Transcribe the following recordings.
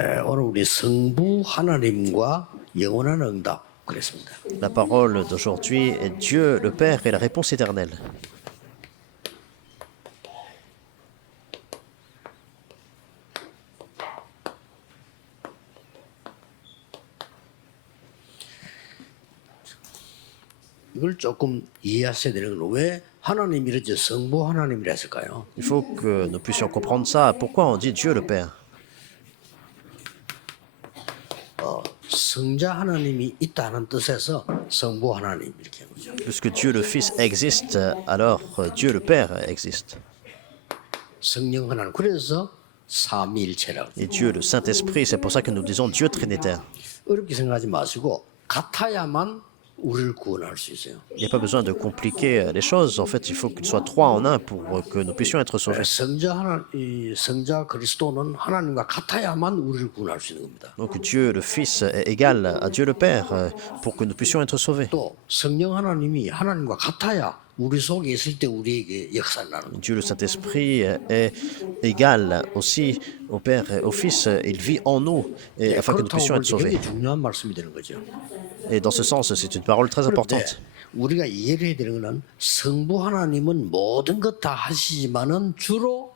오늘 우리 성부 하나님과 영원한 응답 그랬습니다. La parole d'aujourd'hui est Dieu le Père et la réponse éternelle. 이걸 조금 이해하셔야 되는 건 왜 하나님 이러지 성부 하나님이라 했을까요? Il faut que nous puissions comprendre ça. Pourquoi on dit Dieu le Père? 성자 하나님이 있다는 뜻에서 성부 하나님 이렇게 한 거죠. Puisque Dieu le Fils existe, alors Dieu le Père existe. 성령 하나님 그래서 삼위일체라고. Et Dieu le Saint-Esprit, c'est pour ça que nous disons Dieu Trinitaire. 어렵게 생각하지 마시고 같아야만 우리를 구원할 수 있어요. Il n'y a pas besoin de compliquer les choses. En fait, il faut qu'il soit trois en un pour que nous puissions être sauvés. 성자 그리스도는 하나님과 같아야만 우리를 구원할 수 있는 겁니다. Donc Dieu le Fils est égal à Dieu le Père pour que nous puissions être sauvés. 또 성령 하나님이 하나님과 같아야 우리 속에 있을 때 우리에게 역사를 나는 겁니다. Dieu le Saint-Esprit est égal aussi au Père et au Fils. Il vit en nous et afin que nous 그렇다고 puissions 볼 être 때 sauvés. 굉장히 중요한 말씀이 되는 거죠. Et dans ce sens, c'est une parole très 그런데 importante. 우리가 이해를 해야 되는 것은 성부 하나님은 모든 것 다 하시지만은 주로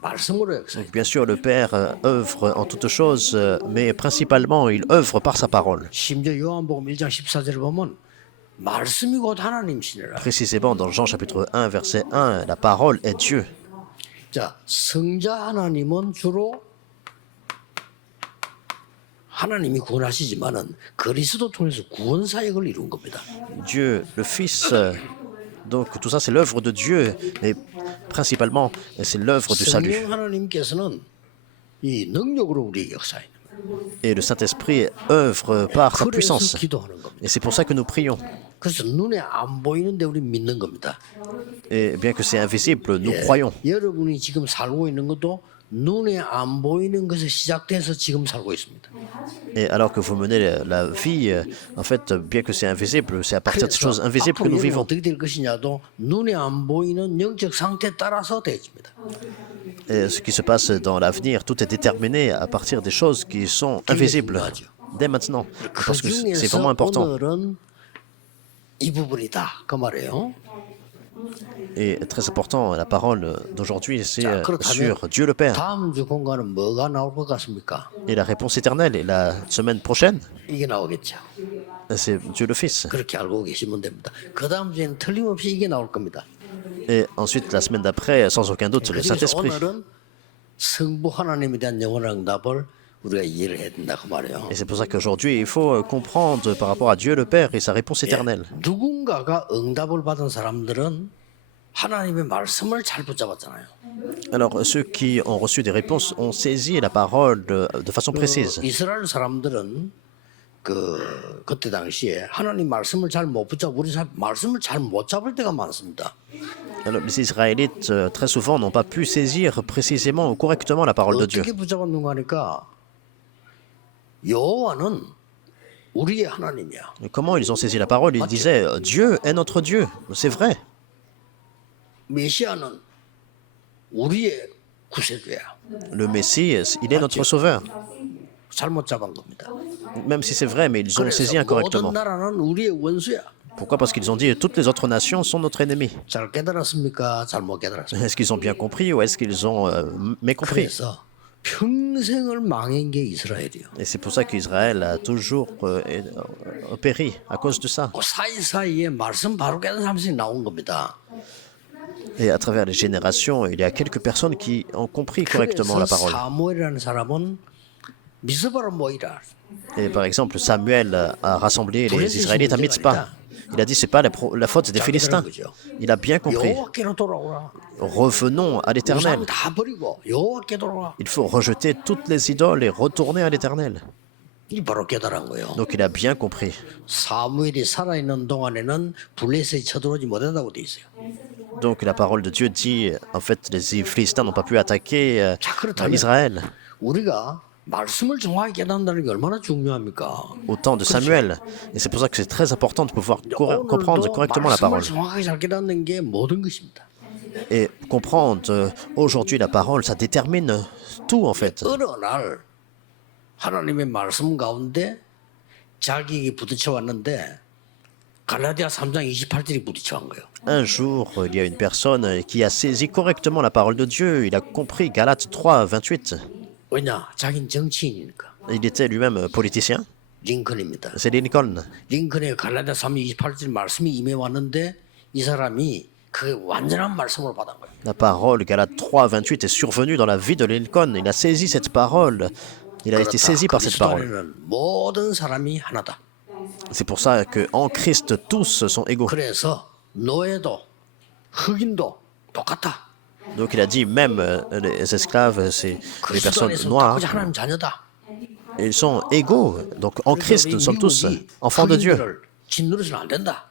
말씀으로 역사해요. Bien sûr, le Père œuvre en toutes choses, mais principalement, il œuvre par sa parole. 심지어 요한복음 1장 14절을 보면 말씀이 곧 하나님이시니라. Précisément, dans Jean chapitre 1, verset 1, la parole est Dieu. 자, 성자 하나님은 주로 하나님이 구원하시지만은 그리스도 통해서 구원 사역을 이룬 겁니다. Dieu, le Fils, donc tout ça c'est l'œuvre de Dieu, mais principalement c'est l'œuvre du salut. 성령 하나님께서는 이 능력으로 우리의 역사에 Et le Saint-Esprit œuvre par sa 그래서 puissance. 기도하는 겁니다. Et c'est pour ça que nous prions. 그래서 눈에 안 보이는데 우리 믿는 겁니다. Et bien que c'est invisible, nous croyons. 여러분이 지금 살고 있는 것도 눈에 안 보이는 것에 시작돼서 지금 살고 있습니다. Et alors que vous menez la vie, en fait, bien que c'est invisible, c'est à partir de ces choses invisibles que 앞으로 nous 여러분 vivons. 어떻게 될 것이냐도 눈에 안 보이는 영적 상태에 따라서 되어집니다. Et ce qui se passe dans l'avenir, tout est déterminé à partir des choses qui sont invisibles dès maintenant. Parce que c'est 그중에서 vraiment important. 오늘은 이 부분이다 그 말이에요. Et très important, la parole d'aujourd'hui, c'est 자, 그렇다면 sur Dieu le Père. 다음 주 공간은 뭐가 나올 것 같습니까? Et la réponse éternelle, et la semaine prochaine, 이게 나오겠죠. c'est Dieu le Fils. 그렇게 알고 계시면 됩니다. 그 다음 주에는 틀림없이 이게 나올 겁니다. Et ensuite, la semaine d'après, sans aucun doute, le 그래서 Saint-Esprit. 오늘은 성부 하나님에 대한 영원한 응답을 우리가 이해를 해야 된다 그 말이에요. Et c'est pour ça qu'aujourd'hui, il faut comprendre par rapport à Dieu le Père et sa réponse éternelle. 누군가가 응답을 받은 사람들은 하나님의 말씀을 잘 붙잡았잖아요. Alors, ceux qui ont reçu des réponses ont saisi la parole de façon précise. 이스라엘 사람들은 그때 당시에 하나님 말씀을 잘 못 붙잡고 우리 말씀을 잘 못 잡을 때가 많습니다. Alors, les Israélites, très souvent, n'ont pas pu saisir précisément ou correctement la parole de Dieu. 어떻게 붙잡았는가 하니까 여호와는 우리의 하나님이야. Et comment ils ont saisi la parole? Ils disaient, Dieu est notre Dieu. C'est vrai. 메시아는 우리의 구세주야. Le Messie, il est notre sauveur. 잘못 잡은 겁니다. Même si c'est vrai, mais ils ont saisi 그래서 모든 incorrectement. 나라는 우리의 원수야. Pourquoi? Parce qu'ils ont dit toutes les autres nations sont notre ennemi. 잘 깨달았습니까? 잘못 깨달았습니까? Est-ce qu'ils ont bien compris ou est-ce qu'ils ont mécompris? 그래서 평생을 망한 게 이스라엘이요. Et c'est pour ça qu'Israël a toujours péri à cause de ça. 그 사이사이에 말씀 바로 깨달은 사람들이 나온 겁니다. Et à travers les générations, il y a quelques personnes qui ont compris correctement la 그래서 parole. 사무엘이라는 사람은 미스바로 모이라. Et par exemple, Samuel a rassemblé les Israélites à Mitzpah. Il a dit, c'est pas la faute des Philistins. Il a bien compris. 여호와께로 돌아오라. Revenons à l'Éternel. 우상 다 버리고 여호와께 돌아오라. Il faut rejeter toutes les idoles et retourner à l'Éternel. 이 바로 깨달은 거예요. Donc il a bien compris. 사무엘이 살아있는 동안에는 블레셋이 쳐들어오지 못한다고 돼 있어요. Donc la parole de Dieu dit, en fait, les Philistins n'ont pas pu attaquer 자, 그렇다면 Israël 우리가 말씀을 정확히 깨닫는다는 게 얼마나 중요합니까? au temps de Samuel. Et c'est pour ça que c'est très important de pouvoir comprendre correctement la 말씀을 parole. 정확하게 잘 깨닫는 게 모든 것입니다. Et comprendre aujourd'hui la parole, ça détermine tout en fait. 어느 날 하나님의 말씀 가운데 자기에게 부딪혀 왔는데 갈라디아 3장 28절이 부딪혀 온 거예요. Un jour, il y a une personne qui a saisi correctement la parole de Dieu. Il a compris Galates 3, 28. 왜냐? 자기는 정치인이니까. Il était lui-même politicien. 링컨입니다. C'est Lincoln. 링컨의 갈라디아 3장 28절 말씀이 임해 왔는데 이 사람이 그 완전한 말씀을 받은 거예요. La parole, Galates 3, 28, est survenue dans la vie de Lincoln. Il a saisi cette parole. Il a été saisi par cette 그리스도 parole. 안에는 모든 사람이 하나다. C'est pour ça qu'en Christ, tous sont égaux. 그래서 노예도 흑인도 똑같다. Donc il a dit, même les esclaves, c'est les 그리스도 personnes 안에서 noires, 똑같이 하나님 자녀다. ils sont égaux. Donc en Christ, nous sommes tous enfants de Dieu. 흑인들을 짓누르서는 안 된다.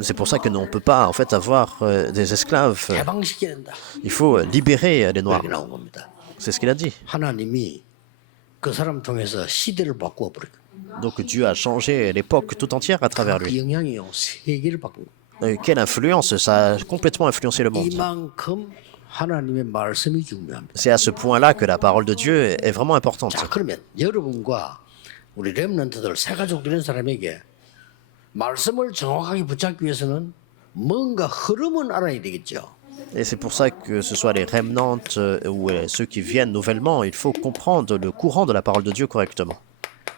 C'est pour ça que nous ne peut pas en fait avoir des esclaves. 해방시켜야 된다. Il faut libérer les Noirs. 여기 나온 겁니다. C'est ce qu'il a dit. 하나님이 그 사람 통해서 시대를 바꾸어 버렸고 Donc Dieu a changé l'époque tout entière à travers 그 lui. 영향이요 세계를 바꾼 거예요. Quelle influence, ça a complètement influencé le monde. 이만큼 하나님의 말씀이 중요합니다. C'est à ce point-là que la parole de Dieu est vraiment importante. 자 그러면 여러분과 우리 렘넌트들 새가족 되는 사람에게 말씀을 정확하게 붙잡기 위해서는 뭔가 흐름은 알아야 되겠죠. Et c'est pour ça que ce soit les remnantes ou ceux qui viennent nouvellement, il faut comprendre le courant de la parole de Dieu correctement.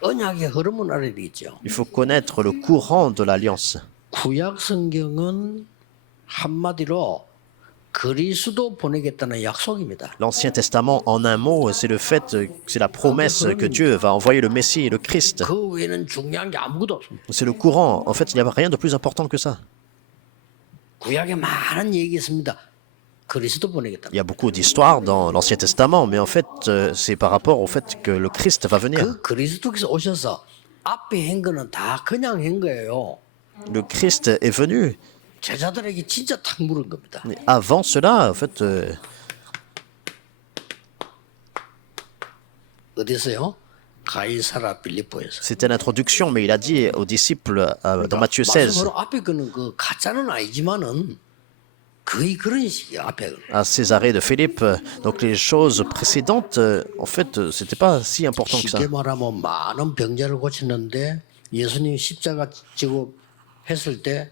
언약의 흐름은 알아야 되겠죠. Il faut connaître le courant de l'alliance. 구약 성경은 한마디로 그리스도 보내겠다는 약속입니다. L'Ancien Testament, en un mot, c'est le fait, c'est la promesse que Dieu va envoyer le Messie, le Christ. 그 외에는 중요한 게 아무것도 없습니다. C'est le courant. En fait, il n'y a rien de plus important que ça. 구약에 많은 얘기 있습니다. 그리스도 보내겠다. Il y a beaucoup d'histoires dans l'Ancien Testament, mais en fait, c'est par rapport au fait que le Christ va venir. 그 그리스도께서 오셔서 앞에 한 거는 다 그냥 한 거예요. Le Christ est venu. 제자들에게 진짜 탁 물은 겁니다. Mais avant cela, en fait, 어디서요? 가이사라 빌립보에서. c'était l'introduction, mais il a dit aux disciples dans Matthieu 16, 바로 앞에 거는 그 가짜는 아니지만은 거의 그런 식이에요. 앞에 거는. à Césarée de Philippe. Donc les choses précédentes, en fait, c'était pas si important que ça. 쉽게 말하면 많은 병자를 고쳤는데 예수님 십자가 지고 했을 때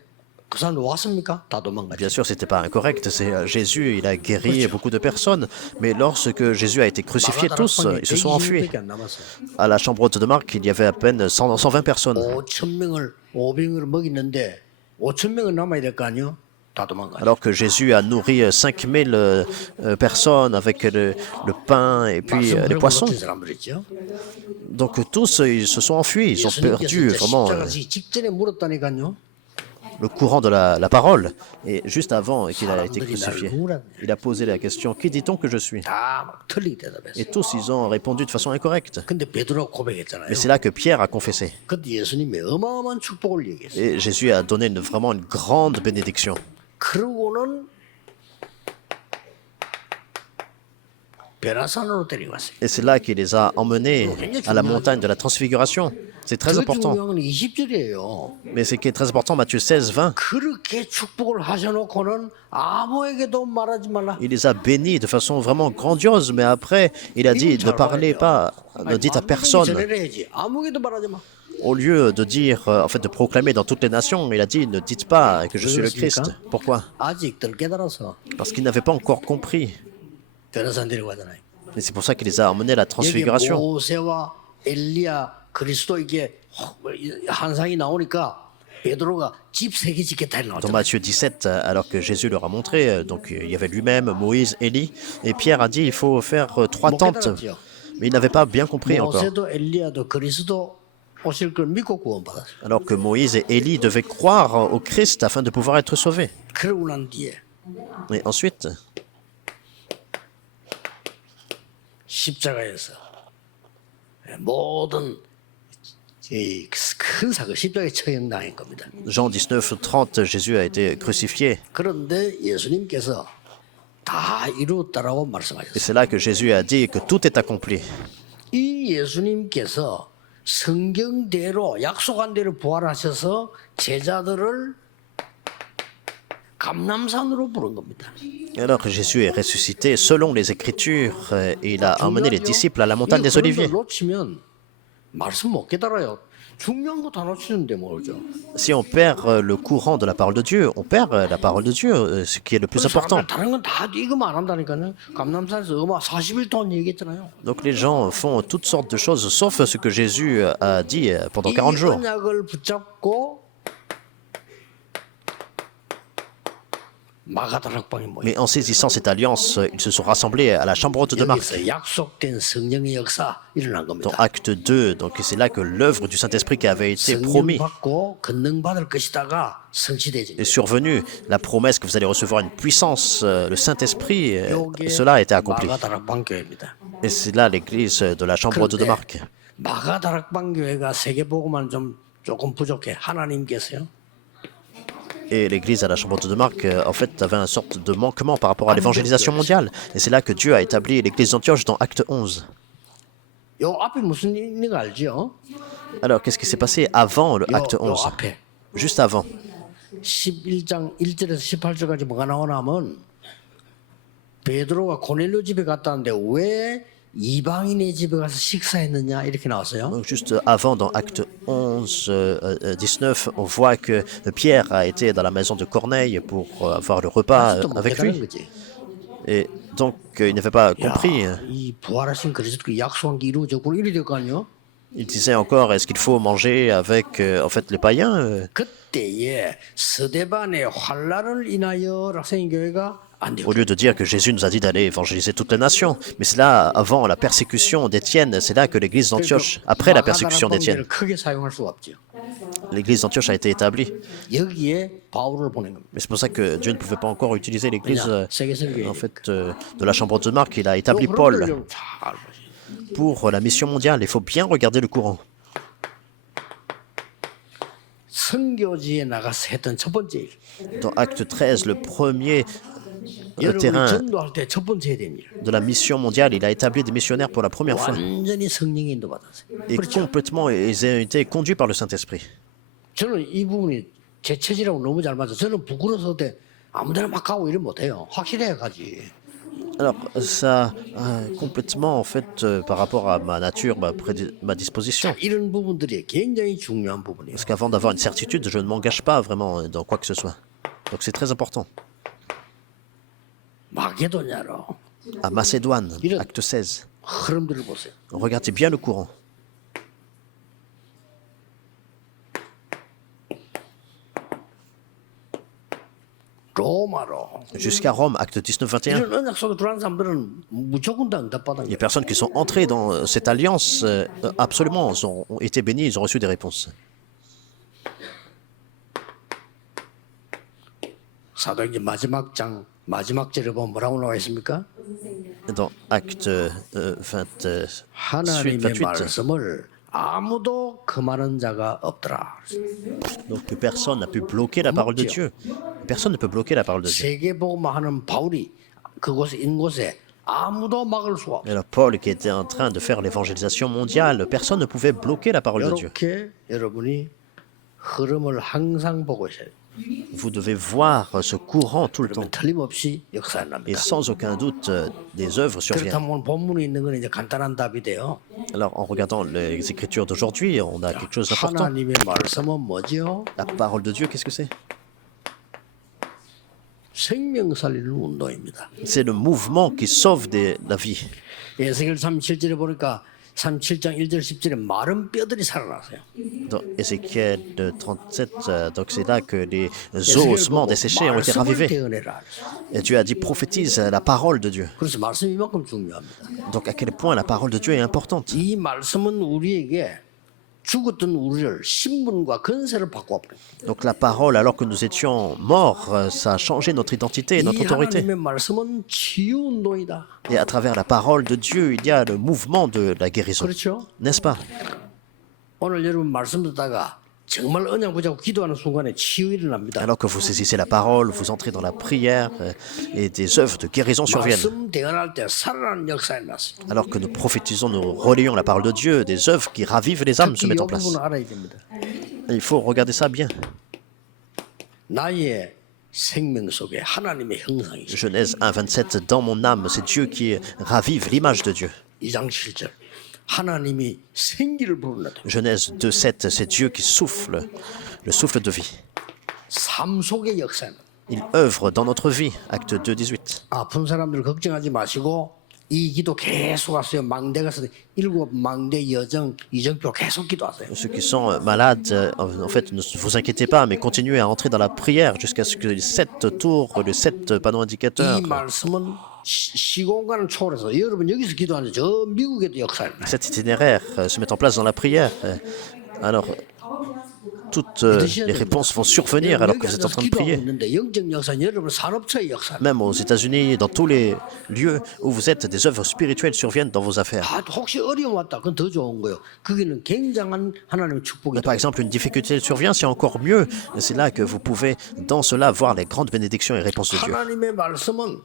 그 사람 왔습니까? 다 도망가죠. Bien sûr, c'était pas incorrect. C'est Jésus, il a guéri beaucoup de personnes. Mais lorsque Jésus a été crucifié, tous, ils se sont enfuis. 120밖에 안 남았어요. À la chambre haute de Marc, il y avait à peine 120 personnes. 5,000명을 500명을 먹이는데 5,000명은 남아야 될 거 아니요? 다 도망가요. Alors que Jésus a nourri 5000 personnes avec le pain et puis les poissons. 사람들이죠. Donc tous, ils se sont enfuis. Ils ont 예수님께서 perdu 이제 vraiment 십자가 지기 직전에 물었다니까요. le courant de la parole. Et juste avant qu'il a été 사람들이 날 crucifié, 누구라 il a posé la question, qui dit-on que je suis? 다막 틀리게 대답했어요. Et tous, ils ont répondu de façon incorrecte. 근데 베드로가 고백했잖아요. Et c'est là que Pierre a confessé. 그때 예수님이 어마어마한 축복을 얘기했어요. Et Jésus a donné vraiment une grande bénédiction. 그러고는 베라산으로 데려갔어요. Et c'est là qu'il les a emmenés à la montagne de la transfiguration. C'est très 더 important. 중요한 건 20절이에요. Mais ce qui est très important, Matthieu 16, 20, 그렇게 축복을 하셔놓고는 아무에게도 말하지 말라. il les a bénis de façon vraiment grandiose. Mais après, il a dit, ne parlez pas, ne dites à personne. 전해야지. 아무에게도 말하지 마. Au lieu de dire, en fait, de proclamer dans toutes les nations, il a dit, ne dites pas que je suis le Christ. Pourquoi? 아직 덜 깨달아서 Parce qu'ils n'avaient pas encore compris. 베라산 데려가잖아요. Et c'est pour ça qu'il les a emmenés à la 여기 transfiguration. 모세와 엘리야 그리스도 이게 한상이 나오니까 베드로가 집 세 개 짓겠다 Dans 나왔잖아요. Matthieu 17, alors que Jésus leur a montré, donc il y avait lui-même, Moïse, Élie, et Pierre a dit, il faut faire 3 못 tentes. 깨달았죠. Mais ils n'avaient pas bien compris encore. 모세도 엘리야도 그리스도 오실 걸 믿고 구원받았어요. Alors que Moïse et Élie devaient croire au Christ afin de pouvoir être sauvés. 그러고 난 뒤에 Et ensuite, 십자가에서 모든 이 큰 사고 십자가에 처형당한 겁니다. Jean 19, 30, Jésus a été crucifié. 그런데 예수님께서 다 이루었다라고 Et 말씀하셨어요. c'est là que Jésus a dit que tout est accompli. 이 예수님께서 성경대로 약속한 대로 부활하셔서 제자들을 감람산으로 부른 겁니다. Alors Jésus est ressuscité selon les Écritures et il a emmené les disciples à la montagne 이 des Oliviers. 흐름을 놓치면 말씀 못 깨달아요. 중요한 거 다 놓치는데 모르죠. Si on perd le courant de la parole de Dieu, on perd la parole de Dieu, ce qui est le plus important. 사람들 다른 건 다 이거만 안 한다니까요. 감남산에서 음악 40일 동안 얘기했잖아요. Donc les gens font toutes sortes de choses, sauf ce que Jésus a dit pendant 40 이 jours. 언약을 붙잡고 마가다락방에 모여. Mais en saisissant cette alliance, ils se sont rassemblés à la chambre haute de Marc. 여기서 약속된 성령의 역사 일어난 Dans 겁니다. Acte 2, donc c'est là que l'œuvre du Saint-Esprit qui avait été 성령 promis 받고 권능 받을 것이다가 성취되지. est survenue. La promesse que vous allez recevoir une puissance, le Saint-Esprit, cela a été accompli. 마가다락방 교회입니다. Et c'est là l'église de la chambre haute de Marc. 마가다락방 교회가 세계복음만 좀 조금 부족해. 하나님께서요. Et l'église à la chambre haute de Marc, en fait, avait une sorte de manquement par rapport à l'évangélisation mondiale. Et c'est là que Dieu a établi l'église d'Antioche dans Acte 11. 요 앞에 무슨 일인가 알죠? Alors, qu'est-ce qui s'est passé avant le 요, Acte 요 11? 앞에 Juste avant. 11장 1절에서 18절까지 뭐가 나오냐면 베드로가 고넬료 집에 갔다는데 왜 이방인의 집에 가서 식사했느냐 이렇게 나왔어요. Donc, juste avant, dans Acte 11, 19, on voit que Pierre a été dans la maison de Corneille pour avoir le repas 또 못 avec 깨달은 lui. 거지. Et donc, il n'avait pas compris. 이 부활하신 그리스도 그 약속한 게 이루어졌고 이래 될 거 아니에요? Il disait encore, est-ce qu'il faut manger avec, en fait, les païens? 그때에 스데반의 환란을 인하여 락생교회가 안 돼요. Au lieu de dire que Jésus nous a dit d'aller évangéliser toutes les nations. Mais c'est là, avant la persécution d'Étienne, c'est là que l'église d'Antioche, après la persécution d'Étienne, 크게 사용할 수가 없죠. l'église d'Antioche a été établie. 여기에 바울을 보낸 겁니다. Mais c'est pour ça que Dieu ne pouvait pas encore utiliser l'église, 세계설교회. en fait, de la chambre de Marc. Il a établi Paul pour la mission mondiale. Il faut bien regarder le courant. 선교지에 나가서 했던 첫 번째 일. Dans Acte 13, le premier 여러분이 terrain 전도할 때 첫 번째 해야 됩니다. de la mission mondiale, il a établi des missionnaires pour la première fois. 완전히 성령의 인도 받았어요. Et complètement, ils ont été conduits par le Saint-Esprit. 저는 이 부분이 제 체질하고 너무 잘 맞아. 저는 부끄러워서 그때 아무데나 막 가고 이러면 못해요. 확실해야 가지. Alors, ça, complètement, en fait, par rapport à ma nature, ma disposition. 이런 부분들이 굉장히 중요한 부분이에요. Parce qu'avant d'avoir une certitude, je ne m'engage pas vraiment dans quoi que ce soit. Donc c'est très important. 마게도냐로 À Macédoine, acte 16. 흐름들을 보세요. Regardez bien le courant. 로마로 Jusqu'à Rome, acte 19-21. 이런 언약 속에 들어간 사람들은 무조건 다 응답받은 Les 거예요. personnes qui sont entrées dans cette alliance, absolument, ont été bénies, ils ont reçu des réponses. 사도행전 마지막 장 마지막 절에 보면 뭐라고 나와 있습니까? Dans acte 28, 하나님의 28. 말씀을 아무도 금하는 자가 없더라. Donc personne n'a pu bloquer la parole de Dieu. Personne ne peut bloquer la parole de Dieu. 세계복음화하는 바울이 그곳에 있는 곳에 아무도 막을 수가 없어. Alors Paul qui était en train de faire l'évangélisation mondiale, personne ne pouvait bloquer la parole de Dieu. 이렇게 여러분이 흐름을 항상 보고 있어요. Vous devez voir ce courant tout le temps. 틀림없이 역사 Et 납니다. sans aucun doute, des œuvres surviennent. 그렇다면 오늘 본문에 있는 건 이제 간단한 답이 돼요. Alors en regardant les Écritures d'aujourd'hui, on a quelque chose d'important. 하나님의 말씀은 뭐지요? La parole de Dieu, qu'est-ce que c'est? 생명 살리는 운동입니다. C'est le mouvement qui sauve la vie. 에스겔 37절에 보니까 37장 1절 10절에 마른 뼈들이 살아났어요. Dans Ézéchiel 37, donc c'est là que les ossements desséchés ont été 말씀을 ravivés. 대언해라. Et Dieu a dit prophétise la parole de Dieu. 그래서 말씀이 이만큼 중요합니다. Donc à quel point la parole de Dieu est importante. 이 말씀은 우리에게 죽었던 우리를 신분과 권세를 바꿔버려요. Donc la parole, alors que nous étions morts, ça a changé notre identité et notre 이 autorité. 하나님의 말씀은 치유운동이다. Et à travers la parole de Dieu, il y a le mouvement de la guérison. 그렇죠? N'est-ce pas? 오늘 여러분 말씀 듣다가 정말 언약 붙잡고 기도하는 순간에 치유 일어납니다. Alors que vous saisissez la parole, vous entrez dans la prière et des œuvres de guérison surviennent. 말씀 대언할 때 살아나는 역사 일어났어요. Alors que nous prophétisons, nous relayons la parole de Dieu, des œuvres qui ravivent les âmes se 특히 이 mettent en place. 부분을 알아야 됩니다. Et il faut regarder ça bien. 나의 생명 속에 하나님의 형상이죠. Genèse 1, 27, dans mon âme, c'est Dieu qui ravive l'image de Dieu. 2장 7절 하나님이 생기를 부르는다. Genèse 2, 7, c'est Dieu qui souffle, le souffle de vie. 삶 속의 역사는 Il œuvre dans notre vie. Acte 2, 18. 아픈 사람들 걱정하지 마시고 이 기도 계속 하세요. 망대 가서 7망대 여정 이정표 계속 기도하세요. Ceux qui sont malades, en fait, ne vous inquiétez pas, mais continuez à entrer dans la prière jusqu'à ce que les 7 tours, les 7 panneaux indicateurs, 이 말씀은 시공간을 초월해서 여러분 여기서 기도하는 저 미국에도 역사입니다. cet itinéraire se met en place dans la prière. Alors, toutes les réponses vont survenir alors que vous êtes en train de prier. 있는데 영적 역사는 여러분 산업체의 역사입니다. Même aux États-Unis, dans tous les lieux où vous êtes, des œuvres spirituelles surviennent dans vos affaires. 아, 혹시 어려움 왔다. 그건 더 좋은 거예요. 그게는 굉장한 하나님의 축복이다. Par exemple, une difficulté survient, c'est encore mieux. C'est là que vous pouvez, dans cela, voir les grandes bénédictions et réponses de Dieu. 하나님의 말씀은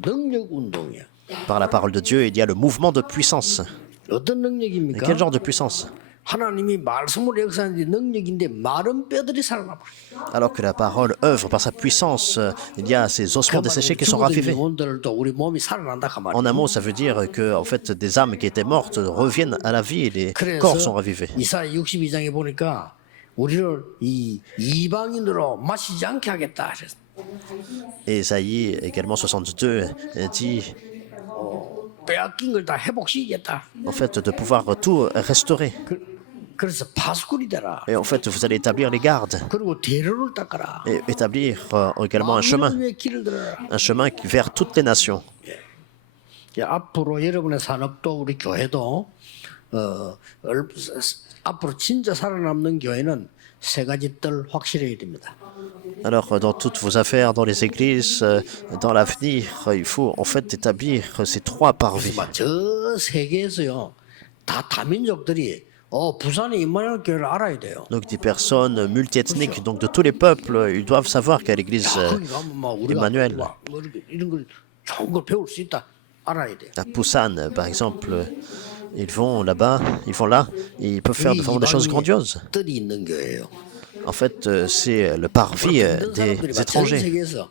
능력 운동이야. Par la parole de Dieu, il y a le mouvement de puissance. 어떤 Et 능력입니까? quel genre de puissance? 하나님이 말씀으로 역사하는 능력인데 마른 뼈들이 살아나 버려. Alors que la parole œuvre par sa puissance, il y a ces ossements desséchés qui sont ravivés. 영혼들도 우리 몸이 살아난다 그 말이야. En un mot, ça veut dire que en fait, des âmes qui étaient mortes reviennent à la vie et les corps sont ravivés. 이사야 62장에 보니까 우리를 이 이방인으로 마시지 않게 하겠다 하셨어. Et Ésaïe, également 62, dit 빼앗긴 걸 다 회복시키겠다. en fait de pouvoir tout restaurer. 그래서 파수꾼이 되라. Et en fait, vous allez établir les gardes 그리고 대로를 닦아라. et établir également 만민을 위해 길을 들어라. un chemin vers toutes les nations. 앞으로 여러분의 산업도 우리 교회도 앞으로 진짜 살아남는 교회는 세 가지 뜰 확실해야 됩니다. Alors, dans toutes vos affaires, dans les églises, dans l'avenir, il faut en fait établir ces 3 parvis. 저 세계에서요 다 다민족들이 부산의 임마누엘 교회를 알아야 돼요. Donc des personnes multiethniques, donc de tous les peuples, ils doivent savoir qu'à l'église 거기 가면 막 우리가 Emmanuel, 뭐 이런 걸 좋은 걸 배울 수 있다 알아야 돼요. à Busan, par exemple, ils vont là-bas, ils vont là, et ils peuvent faire vraiment des choses grandioses. 뜰이 있는 교회예요. En fait, c'est le parvis des 전 étrangers. 세계에서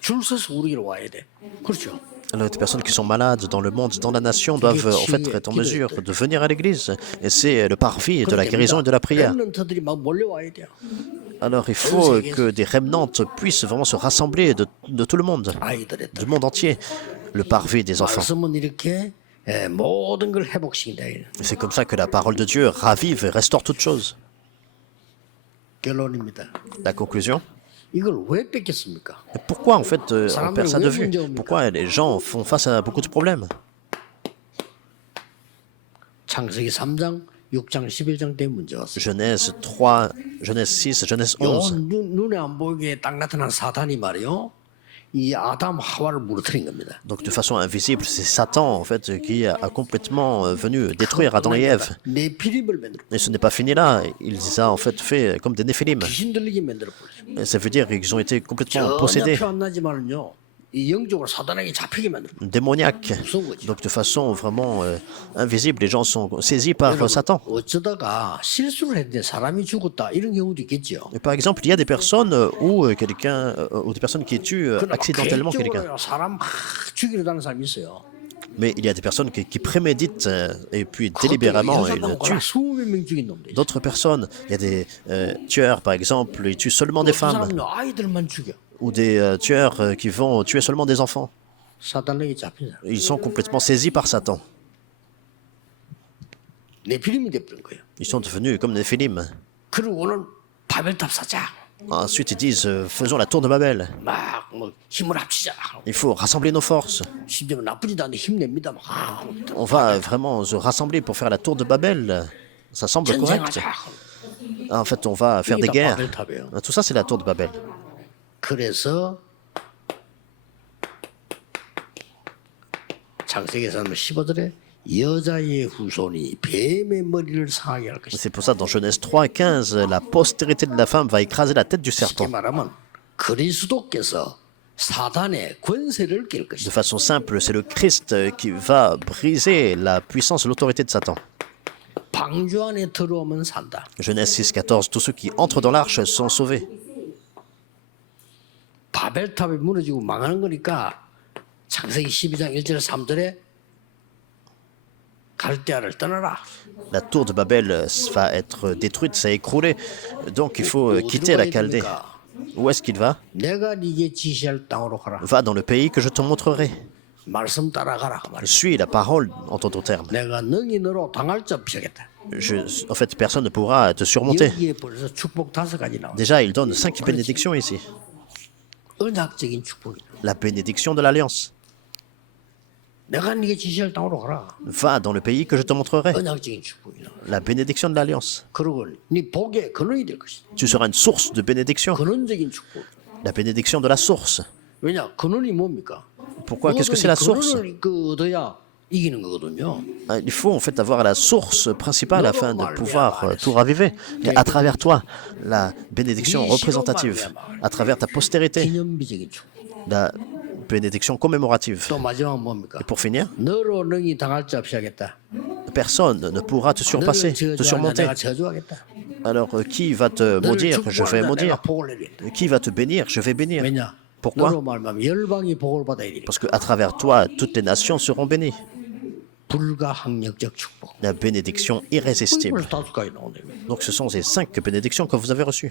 줄 서서 우리로 와야 돼. 그렇죠. Alors, des personnes qui sont malades dans le monde, dans la nation, doivent en fait être en mesure de venir à l'église. Et c'est le parvis de la guérison et de la prière. 렘넌트들이 막 몰려와야 돼요. Alors, il faut que des remnantes puissent vraiment se rassembler de tout le monde, 아이들의 du monde entier. Le parvis des enfants. 말씀은 이렇게 모든 걸 회복시킨다. C'est comme ça que la parole de Dieu ravive et restaure toutes choses. 결론입니다. La conclusion? 이걸 왜 뺏겼습니까? Et pourquoi en fait on perd ça de vue? Pourquoi les gens font face à beaucoup de problèmes? 창세기 3장, 6장, 11장 때 문제 왔어요. Genèse 3, Genèse 6, Genèse 11. 눈에 안 보이게 딱 나타난 사탄이 말이요. 이 아담 하와를 무너뜨린 겁니다. Donc de façon invisible, c'est Satan en fait qui a complètement venu détruire Adam et Ève. 네피림을 만들어. Et ce n'est pas fini là, il les a en fait fait comme des Néphilim. 귀신 들리게 만들어 버렸어요. Et ça veut dire qu'ils ont été complètement 전혀 possédés, 표 안 나지만은요. 이 영적으로 사단에게 잡히게 만들어. démoniaques. 무서운 거죠. Donc de façon vraiment invisible, les gens sont saisis par Satan. 어쩌다가 실수를 했는데 사람이 죽었다 이런 경우도 있겠죠. Et par exemple, il y a des personnes où quelqu'un, ou des personnes qui tuent accidentellement quelqu'un. 계획적으로 사람 막 죽이려 다는 사람이 있어요. Mais il y a des personnes qui préméditent et puis délibérément ils le tuent. 20명 죽인 놈들. D'autres personnes, il y a des tueurs par exemple, ils tuent seulement des 그 femmes. 사람은 아이들만 죽여. Ou des tueurs qui vont tuer seulement des enfants. 사단에게 잡힌 사람. Ils sont complètement saisis par Satan. 네피림이 돼버린 거예요. Ils sont devenus comme des Néphilim. 그러고는 바벨탑 사자. Ensuite, ils disent faisons la tour de Babel. 막 뭐 힘을 합치자. Il faut rassembler nos forces. 심지어 나쁘지도 않은데 힘냅니다. 막 On va vraiment se rassembler pour faire la tour de Babel. Ça semble correct. 전쟁하자. En fait, on va faire des 이게 다 guerres. 바벨탑이에요. Tout ça, c'est la tour de Babel. 그래서 창세기에서는 15절에 여자의 후손이 뱀의 머리를 상하게 할 것이다. C'est pour ça, dans Genèse 3:15, la postérité de la femme va écraser la tête du 쉽게 serpent. 말하면 그리스도께서 사단의 권세를 깰 De 것이다. façon simple, c'est le Christ qui va briser la puissance et l'autorité de Satan. 방주 안에 들어오면 산다. Genèse 6:14, tous ceux qui entrent dans l'arche sont sauvés. 바벨탑이 무너지고 망하는 거니까 창세기 12장 1절 3절에 갈대아를 떠나라. La tour de Babel va être détruite, ça écroulé. Donc il faut quitter la Chaldée. Où est-ce qu'il va? 내가 네게 지시할 땅으로 가라. Va dans le pays que je te montrerai. 말씀 따라가라. 그 말이야. Suis la parole en ton terme. 내가 능히 너로 당할 자 없겠다. En fait, personne ne pourra te surmonter. 여기에 벌써 축복 5가지 나와. Déjà, il donne 5 bénédictions ici. 언약적인 축복이다. La bénédiction de l'alliance. 내가 네게 지시할 땅으로 가라. Va dans le pays que je te montrerai. 언약적인 축복이다. La bénédiction de l'alliance. 그러고 네 복의 근원이 될 것이다. Tu seras une source de bénédiction. 근원적인 축복. La bénédiction de la source. 왜냐? 근원이 뭡니까? Pourquoi? Qu'est-ce que c'est la source? 근원을 얻어야 이기는 거거든요. Il faut en fait avoir la source principale afin de pouvoir tout raviver. Et à travers toi, la bénédiction représentative, à travers ta postérité, 기념비적인 축복. la bénédiction commémorative. 또 마지막 뭡니까? Et pour finir, 너로 능히 당할 자 없이 하겠다. personne ne pourra te surpasser, 너를 te 저주하냐 surmonter. 내가 저주하겠다. Alors, qui va te 너를 maudire? Je vais 축복하냐 maudire. 내가 복을 내린다. Qui va te bénir? Je vais bénir. 왜냐? Pourquoi? 너로 말하면 열방이 복을 받아야 되니까. Parce qu'à travers toi, toutes les nations seront bénies. 불가항력적 축복. La bénédiction irrésistible. 벌써 5가지 나오네요. Donc, ce sont ces 5 bénédictions que vous avez reçues.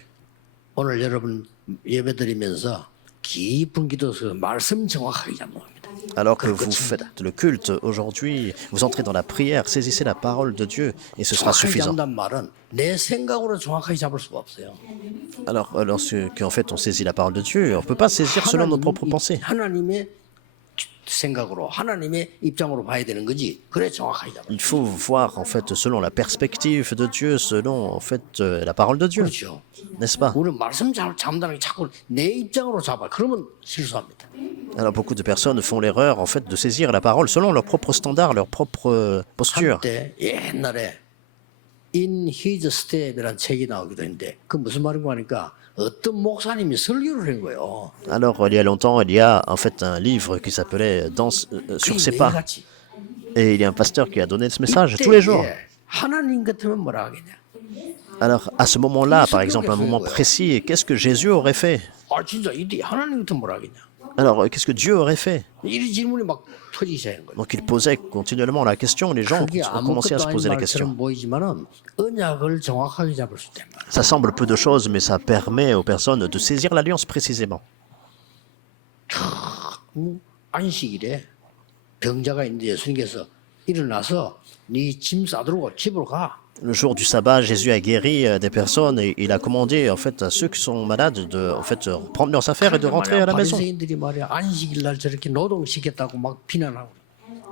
오늘 여러분 예배드리면서 깊은 기도 속에서 말씀 정확하게 잡는 겁니다. Alors que vous faites le culte aujourd'hui, vous entrez dans la prière, saisissez la parole de Dieu et ce sera 정확하게 suffisant. 잡는다는 말은 내 생각으로 정확하게 잡을 수가 없어요. Alors, lorsqu'en fait on saisit la parole de Dieu, on ne peut pas saisir selon nos propres pensées. 하나님의 생각으로 하나님의 입장으로 봐야 되는 거지. 그래 정확하게 잡아. Il faut voir en fait selon la perspective de Dieu, selon en fait la parole de Dieu, 그렇죠. n'est-ce pas? 우리는 말씀 잡는다는 게 자꾸 내 입장으로 잡아. 그러면 실수합니다. Alors beaucoup de personnes font l'erreur en fait de saisir la parole selon leurs propres standards, leur propre posture. 한때 옛날에 In His Step이라는 책이 나오기도 했는데 그 무슨 말인가 하니까 어떤 목사님이 설교를 한 거예요. Alors il y a longtemps, il y a en fait un livre qui s'appelait Danse sur ses pas. 매일같이. Et il y a un pasteur qui a donné ce message tous les jours. 이때에 하나님 같으면 뭐라 하겠냐. Alors, à ce moment-là, par exemple, un moment précis, qu'est-ce que Jésus aurait fait? 아 진짜 이때 하나님 같으면 뭐라 하겠냐. Alors, qu'est-ce que Dieu aurait fait? 이 질문이 막 터지기 시작한 거예요. Donc, il posait continuellement la question, les gens 그게 ont commencé à se 아무것도 poser 아닌 la question. 말처럼 보이지만은 언약을 정확하게 잡을 수 있단 말이에요. Ça semble peu de choses, mais ça permet aux personnes de saisir l'alliance précisément. 안식일에 병자가 있는데 예수님께서 일어나서 네 짐 싸들고 집으로 가. Le jour du sabbat, Jésus a guéri des personnes et il a commandé en fait à ceux qui sont malades de en fait prendre leurs affaires et de rentrer à la maison. 바리새인들이 말이야 안식일 날 저렇게 노동시켰다고 막 비난하고.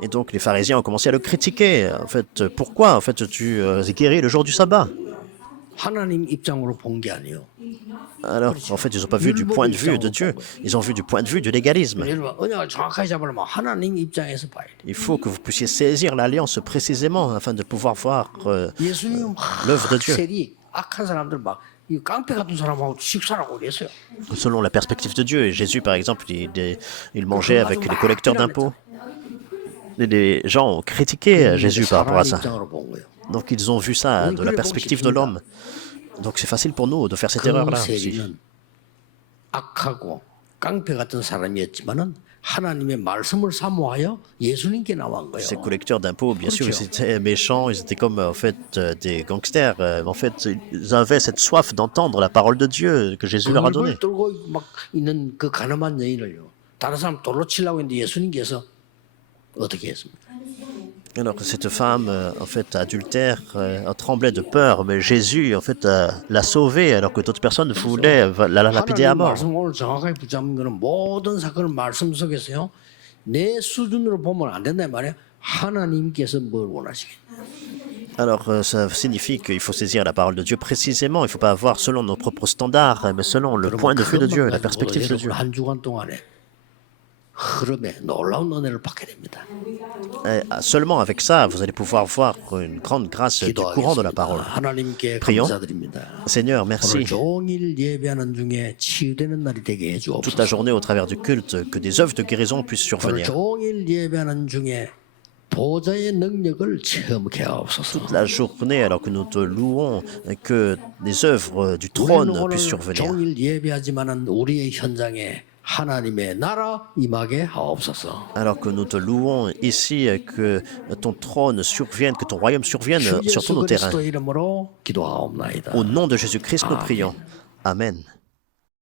Et donc les pharisiens ont commencé à le critiquer. En fait, pourquoi en fait tu guéris le jour du sabbat? 하나님 입장으로 본 게 아니에요. Alors, en fait, ils n'ont pas vu du point de vue de Dieu, ils ont vu du point de vue du légalisme. 여러분 언약을 정확하게 잡으려면 하나님 입장에서 봐야 돼. Il faut que vous puissiez saisir l'alliance précisément afin de pouvoir voir 예수님 l'œuvre de Dieu. 셀이 악한 사람들 막 이 깡패 같은 사람하고 식사하고 그랬어요. Selon la perspective de Dieu. Et Jésus, par exemple, il mangeait avec les collecteurs d'impôts. Et les gens ont critiqué Jésus par rapport à ça. 입장으로 본 거예요. Donc ils ont vu ça de la perspective de l'homme. Donc c'est facile pour nous de faire cette erreur-là 그 aussi. 세리는 악하고 깡패 같은 사람이었지만은 하나님의 말씀을 사모하여 예수님께 나온 거예요. Ces collecteurs d'impôts, bien sûr, ils étaient méchants, ils étaient comme en fait des gangsters. En fait, ils avaient cette soif d'entendre la parole de Dieu que Jésus leur a donnée. 그걸 들고 막 있는 그 가늠한 여인을요. 다른 사람 돌로 치려고 했는데 예수님께서 어떻게 했습니까? Alors que cette femme, en fait, adultère, tremblait de peur, mais Jésus, en fait, l'a sauvée alors que d'autres personnes voulaient la lapider à 하나님 mort. 말씀 오늘 정확하게 붙잡는 거는 모든 사건을 말씀 속에서요. 내 수준으로 보면 안 된다 말이야. 하나님께서 뭘 원하시겠냐. Alors, ça signifie qu'il faut saisir la parole de Dieu précisément. Il ne faut pas avoir selon nos propres standards, mais selon le point de vue de Dieu, la perspective de Dieu. 한 주간 동안에 흐름에 놀라운 은혜를 받게 됩니다. Et seulement avec ça, vous allez pouvoir voir une grande grâce du courant de la parole. 하나님께 Prions. 감사드립니다. Seigneur, 오늘 merci. 종일 예배하는 중에 치유되는 날이 되게 Toute la 해주옵소서. journée au travers du culte, que des œuvres de guérison puissent 오늘 survenir. 종일 예배하는 중에 보좌의 능력을 체험케 하옵소서. Toute la journée, alors que nous te louons, que des œuvres du 우리는 trône 오늘 puissent survenir. 종일 예배하지만은 우리의 현장에 하나님의 나라 임하게 하옵소서. Alors que nous te louons ici, que ton trône survienne, que ton royaume survienne 주 sur tous 예수 nos terrains. 그리스도 이름으로 기도하옵나이다. Au nom de Jésus-Christ, nous Amen. prions. Amen.